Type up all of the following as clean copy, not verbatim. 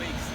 weeks.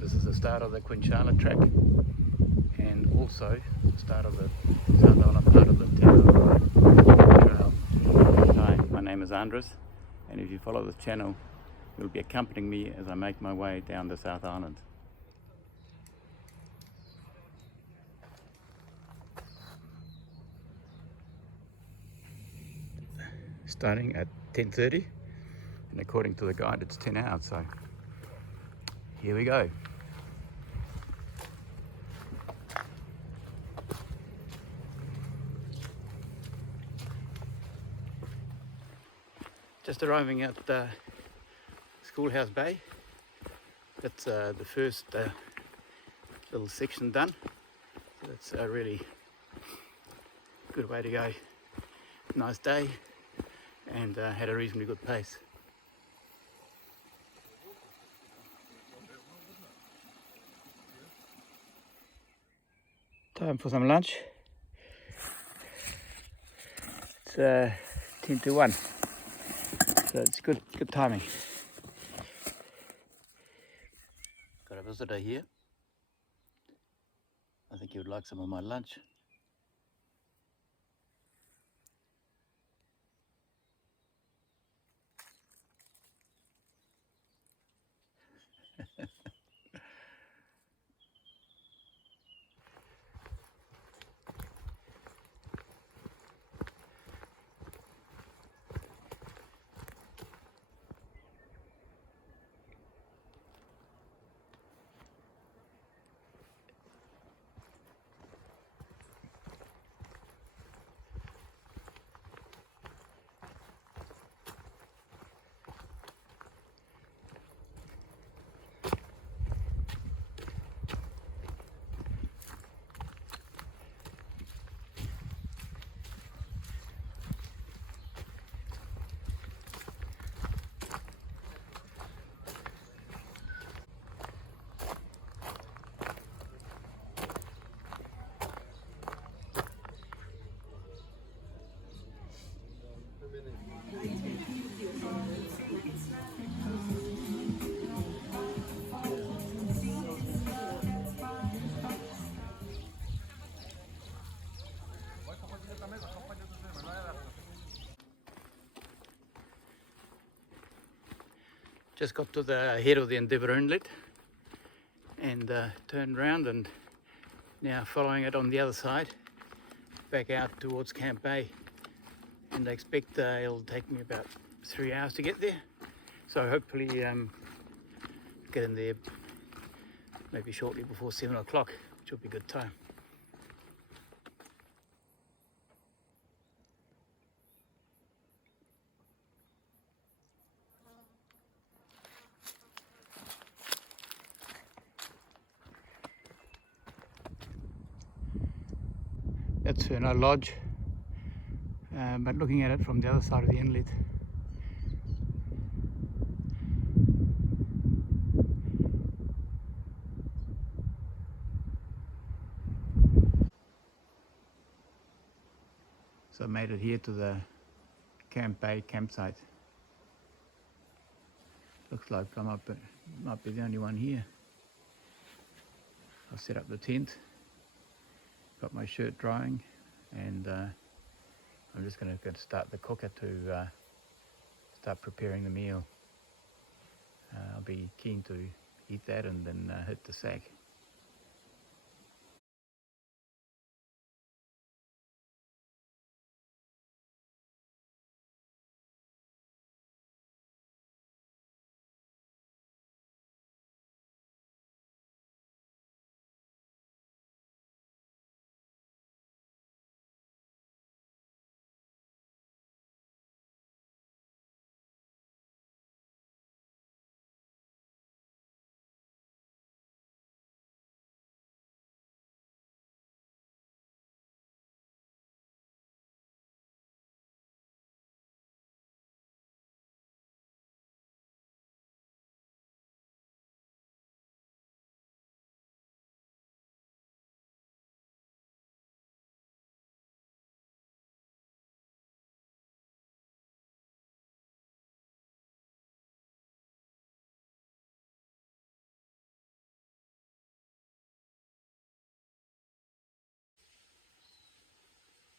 This is the start of the Quinchala track and also the start of the South Island part of the Araroa trail. Hi, my name is Andres, and if you follow this channel you'll be accompanying me as I make my way down the South Island. Starting at 10:30 and according to the guide it's 10 hours, so here we go. Just arriving at Schoolhouse Bay. That's the first little section done. So that's a really good way to go. Nice day and had a reasonably good pace. Time for some lunch. It's 10 to 1. So it's good timing. Got a visitor here. I think he would like some of my lunch. just got to the head of the Endeavour Inlet and turned around, and now following it on the other side back out towards Camp Bay, and I expect it'll take me about 3 hours to get there, so hopefully get in there maybe shortly before 7 o'clock, which will be a good time. That's Furno Lodge, but looking at it from the other side of the inlet. So I made it here to the Camp Bay campsite. Looks like I might be the only one here. I've set up the tent, got my shirt drying, and I'm just going to start the cooker to start preparing the meal. I'll be keen to eat that and then hit the sack.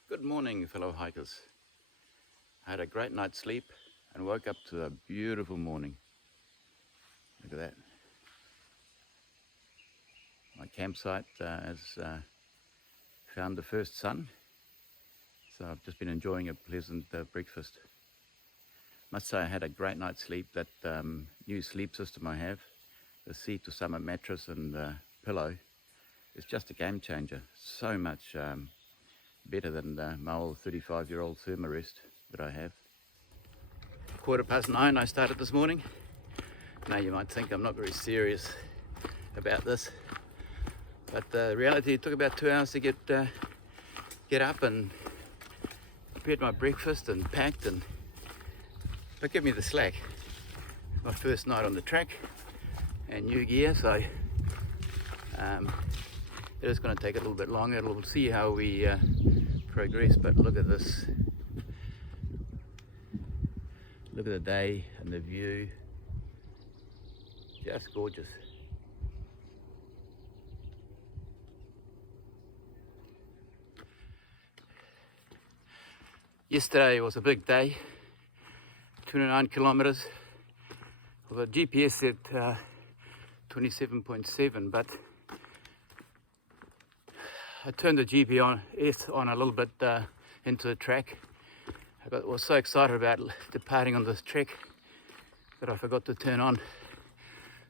Good morning, fellow hikers. I had a great night's sleep and woke up to a beautiful morning. Look at that. My campsite has found the first sun, so I've just been enjoying a pleasant breakfast. Must say I had a great night's sleep. That new sleep system I have, the Sea to Summit mattress and pillow, is just a game changer. So much better than my old 35-year-old Thermarest that I have. 9:15 I started this morning. Now you might think I'm not very serious about this, but the reality, it took about 2 hours to get up and prepared my breakfast and packed, and but give me the slack. My first night on the track and new gear, so it is going to take a little bit longer. We'll see how we progress, but look at this. Look at the day and the view. Just gorgeous. Yesterday was a big day, 29 kilometers. Well, the GPS said 27.7, but I turned the GPS on a little bit into the track. I was so excited about departing on this trek that I forgot to turn on.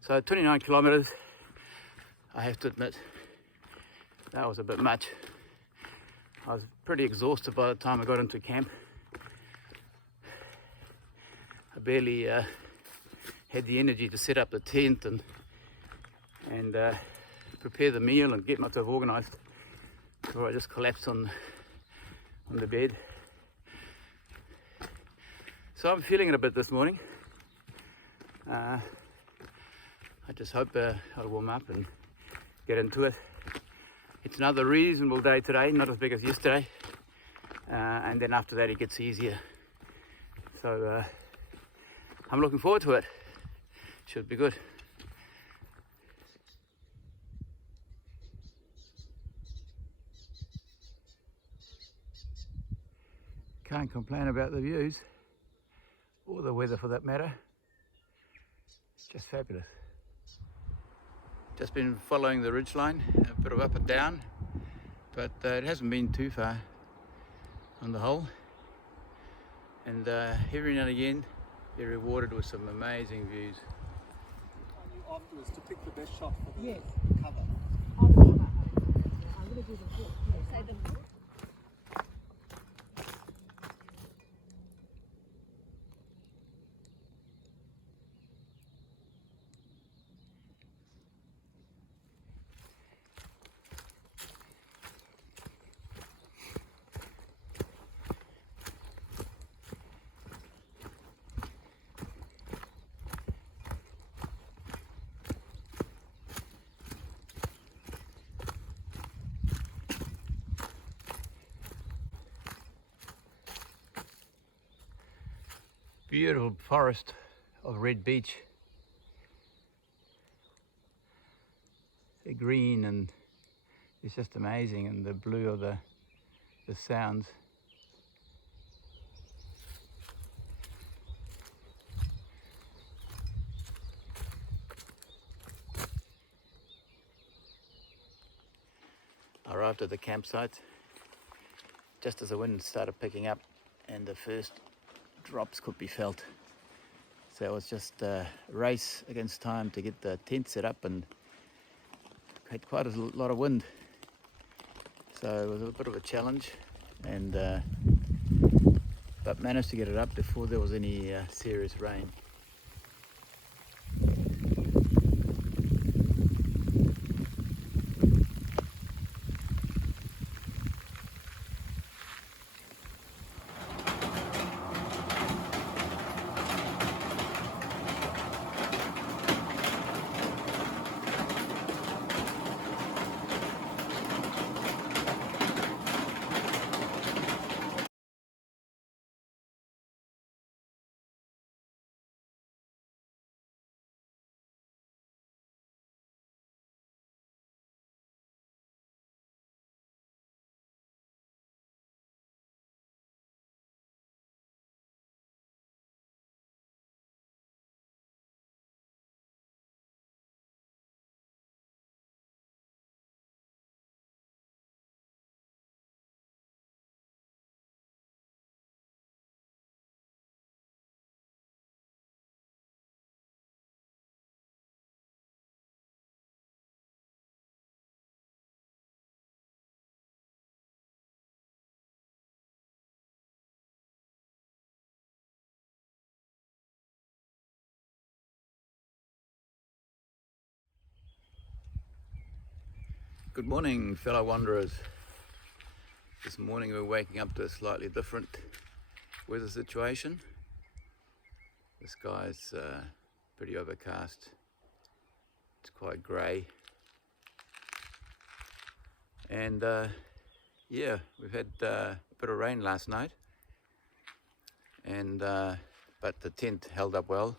So 29 kilometers, I have to admit, that was a bit much. I was pretty exhausted by the time I got into camp. I barely had the energy to set up the tent and prepare the meal and get myself organised, so I just collapsed on the bed. So I'm feeling it a bit this morning. I just hope I'll warm up and get into it. It's another reasonable day today, not as big as yesterday, and then after that it gets easier. So I'm looking forward to it. Should be good. Can't complain about the views, or the weather for that matter. Just fabulous. Just been following the ridgeline, a bit of up and down, but it hasn't been too far on the whole. And every now and again you're rewarded with some amazing views. Afterwards to pick the best shot for the cover. I'm going to do the book. Say the book. Beautiful forest of red beech. The green and it's just amazing, and the blue of the sounds. I arrived at the campsite just as the wind started picking up and the first drops could be felt. So it was just a race against time to get the tent set up, and had quite a lot of wind. So it was a bit of a challenge, and but managed to get it up before there was any serious rain. Good morning, fellow wanderers. This morning we're waking up to a slightly different weather situation. The sky's pretty overcast. It's quite grey. And yeah, we've had a bit of rain last night, and but the tent held up well.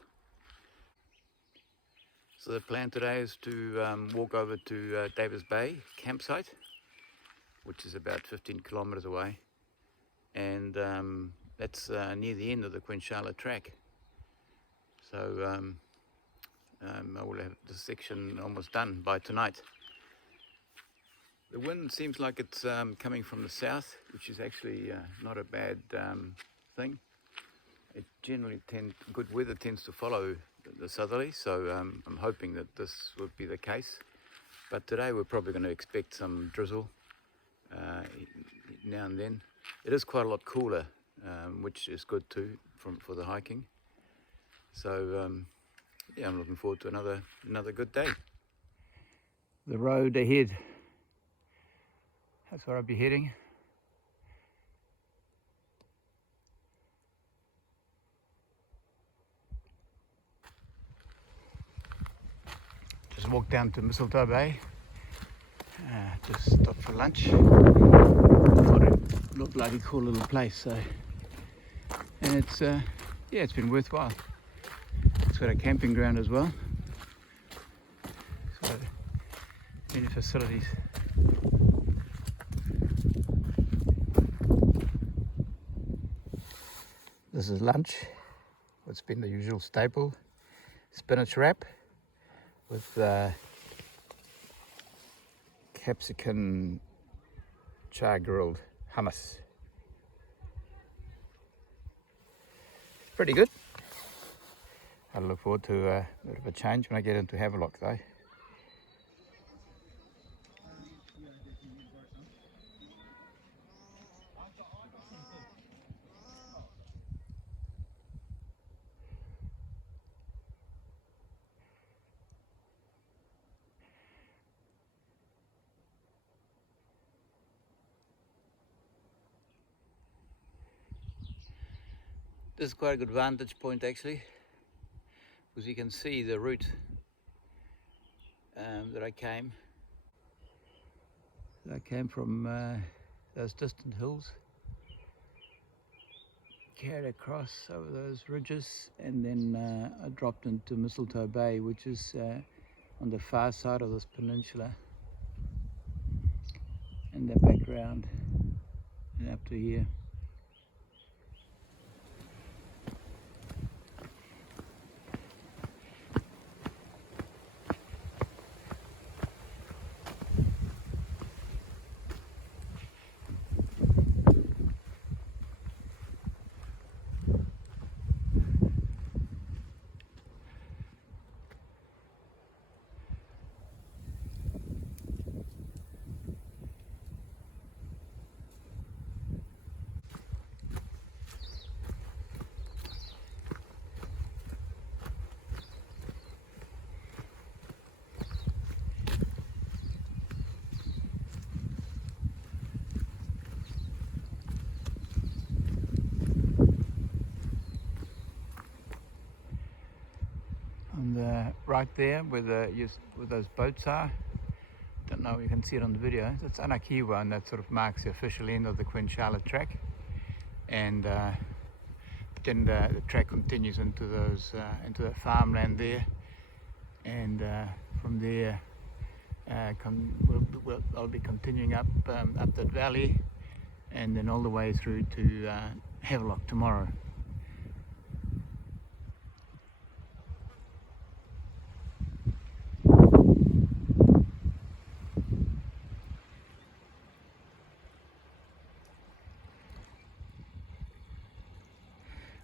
So the plan today is to walk over to Davis Bay campsite, which is about 15 kilometres away, and that's near the end of the Quinshala track. So I will have this section almost done by tonight. The wind seems like it's coming from the south, which is actually not a bad thing. It generally good weather tends to follow the southerly, so I'm hoping that this would be the case. But today we're probably going to expect some drizzle now and then. It is quite a lot cooler, which is good too for the hiking. So yeah, I'm looking forward to another good day. The road ahead, that's where I'll be heading. Just walked down to Mistletoe Bay, just stopped for lunch. Thought it looked like a cool little place, so, and it's yeah, it's been worthwhile. It's got a camping ground as well. It's got many facilities. This is lunch. What's been the usual staple: spinach wrap with capsicum char grilled hummus. Pretty good. I look forward to a bit of a change when I get into Havelock though. This is quite a good vantage point actually, because you can see the route that I came. I came from those distant hills, carried across over those ridges, and then I dropped into Mistletoe Bay, which is on the far side of this peninsula, and the background, and up to here. And right there where where those boats are, don't know if you can see it on the video, it's Anakiwa, and that sort of marks the official end of the Queen Charlotte track. And then the track continues into into the farmland there, and from there I'll be continuing up that valley, and then all the way through to Havelock tomorrow.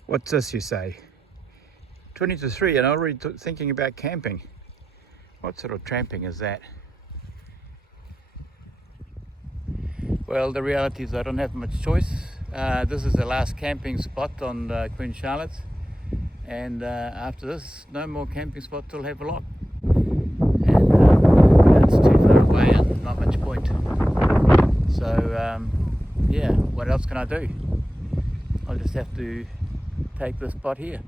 What's this, you say? 20 to 3 and already thinking about camping. What sort of tramping is that? Well, the reality is I don't have much choice. This is the last camping spot on Queen Charlotte, and after this, no more camping spot till Havelock. And that's too far away and not much point. So yeah, what else can I do? I'll just have to take this spot here.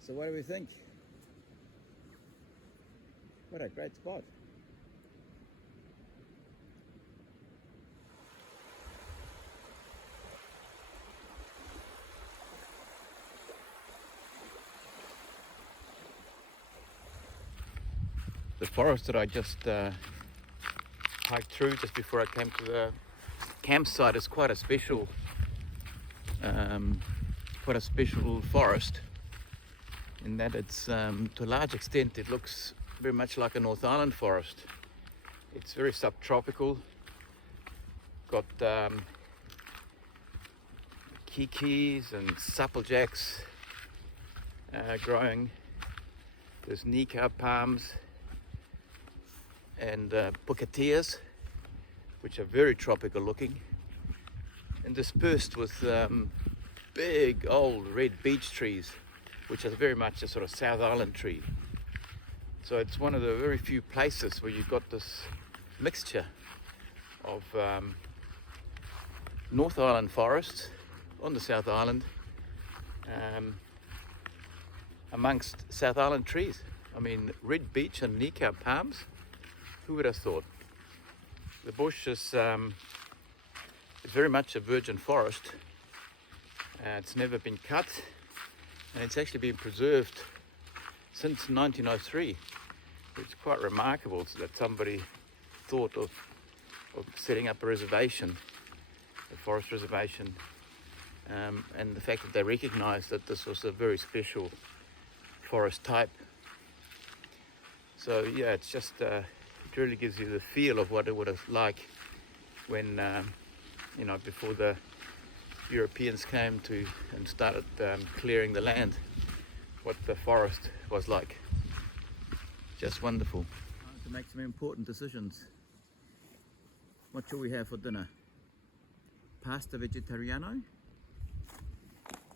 So what do we think? What a great spot. The forest that I just hiked through just before I came to the campsite is quite a special forest, in that it's to a large extent it looks very much like a North Island forest. It's very subtropical, got kikis and supplejacks growing. There's nika palms and pukateas, which are very tropical looking, and dispersed with big old red beech trees, which is very much a sort of South Island tree. So it's one of the very few places where you've got this mixture of North Island forests on the South Island amongst South Island trees. I mean, red beech and nika palms, who would have thought? The bush is very much a virgin forest. It's never been cut, and it's actually been preserved since 1903. It's quite remarkable that somebody thought of setting up a reservation, a forest reservation, and the fact that they recognised that this was a very special forest type. So yeah, it's just it really gives you the feel of what it would have like when you know, before the Europeans came to and started clearing the land, what the forest was like. Just wonderful. To make some important decisions. What shall we have for dinner? Pasta vegetariano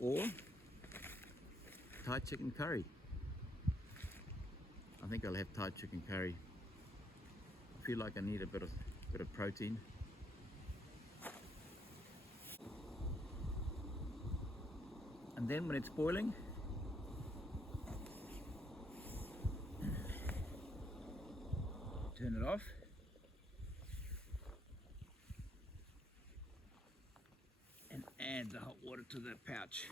or Thai chicken curry? I think I'll have Thai chicken curry. I feel like I need a bit of protein. And then when it's boiling, turn it off. And add the hot water to the pouch.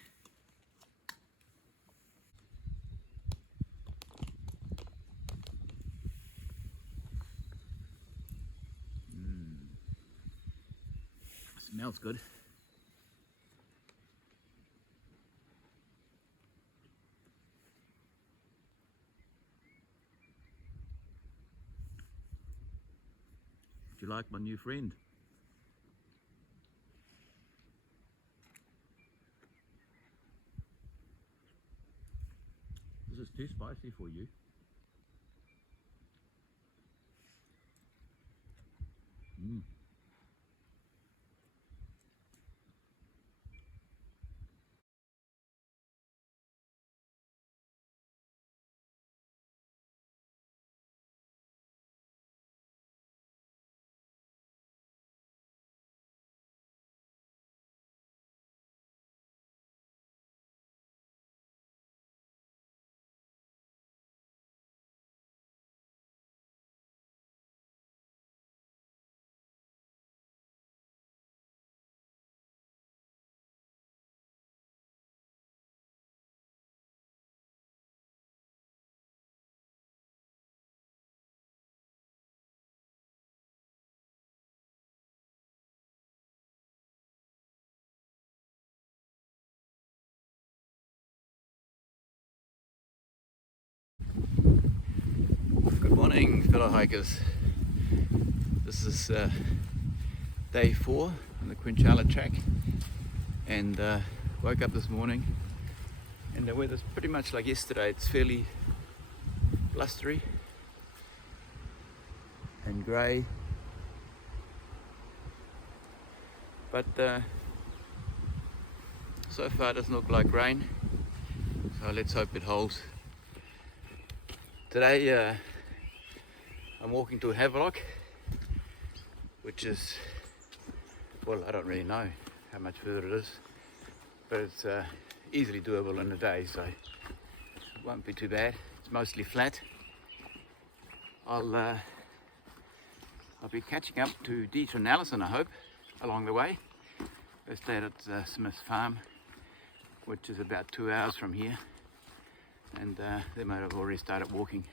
Smells good. Do you like my new friend? This is too spicy for you. Good morning, fellow hikers. This is day 4 on the Quinchala track, and woke up this morning and the weather's pretty much like yesterday. It's fairly blustery and grey, but so far it doesn't look like rain, so let's hope it holds. Today I'm walking to Havelock, which is, well, I don't really know how much further it is, but it's easily doable in a day, so it won't be too bad. It's mostly flat. I'll be catching up to Dieter and Alison, I hope, along the way. They stayed at Smith's Farm, which is about 2 hours from here, and they might have already started walking.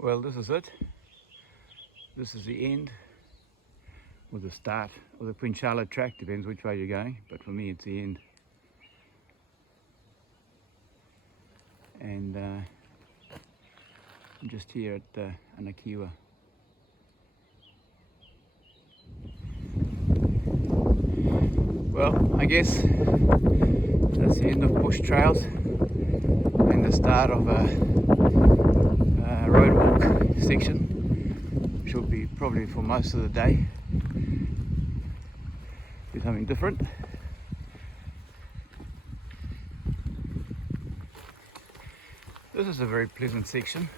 Well, this is it. This is the end, or the start of the Quinchala track, depends which way you're going, but for me it's the end. And I'm just here at Anakiwa. Well, I guess that's the end of bush trails and the start of a road walk section, which will be probably for most of the day. Do something different. This is a very pleasant section.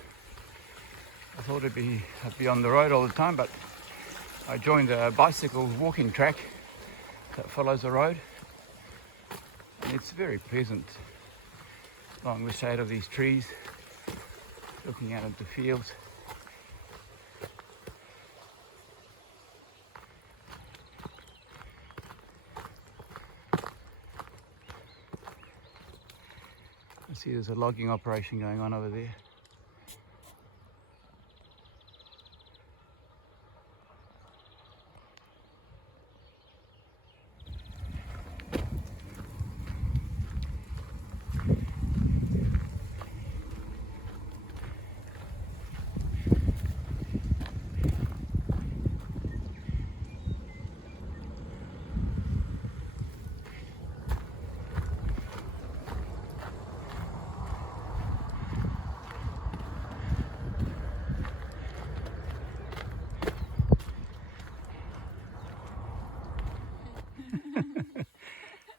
I thought I'd be on the road all the time, but I joined a bicycle walking track that follows the road, and it's very pleasant along the shade of these trees, looking out into fields. see there's a logging operation going on over there.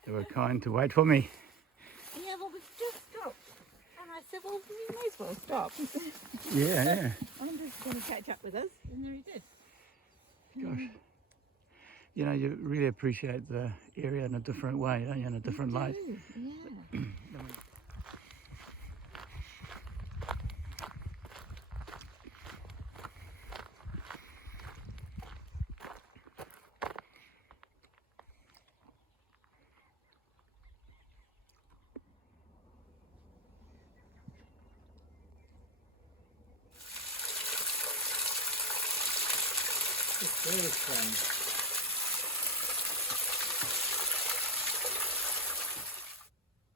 They were kind to wait for me. Yeah, well, we've just stopped. And I said, well, you may as well stop. Yeah, I'm just going to catch up with us. And there he did. gosh. You know, you really appreciate the area in a different way, don't you, in a different light. Yeah.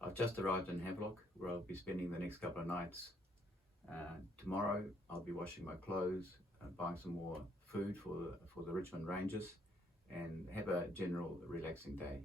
I've just arrived in Havelock, where I'll be spending the next couple of nights. Tomorrow I'll be washing my clothes, buying some more food for the Richmond Rangers, and have a general relaxing day.